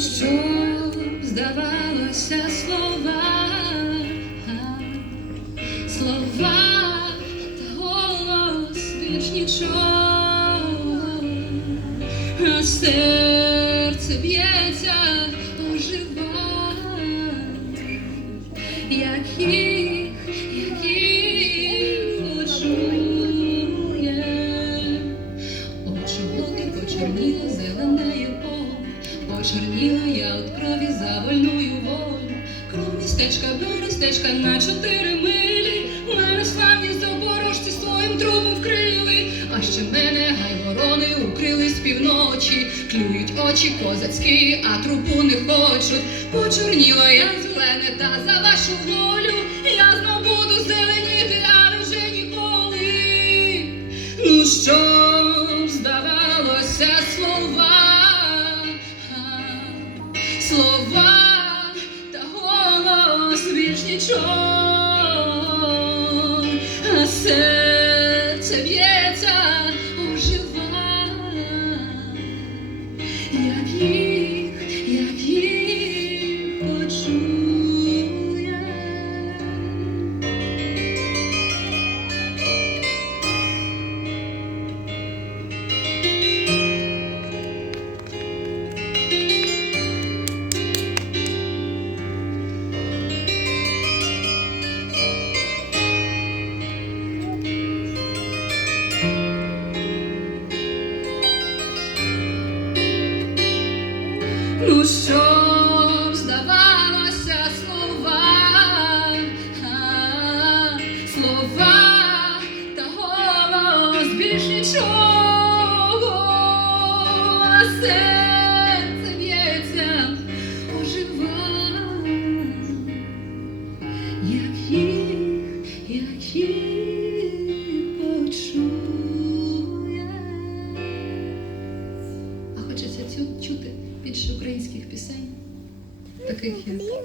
що здавалося слова, слова та голос більш нічого, а серце б'ється оживає, як їх, як їх почує, очі води почерніли почорніла я от крові за вольную волю. Кров містечка до містечка на чотири милі. Мене славні запорожці своїм трупом вкрили. А ще мене гайворони укрили з півночі. Клюють очі козацькі, а трупу не хочуть. Почорніла я зелене, та за вашу волю. Я знов буду зеленіти, але вже ніколи. Ну що здавалося слова, голос більш нічого, Ну що здавалося слова, а, слова та голос більш нічого, таких мій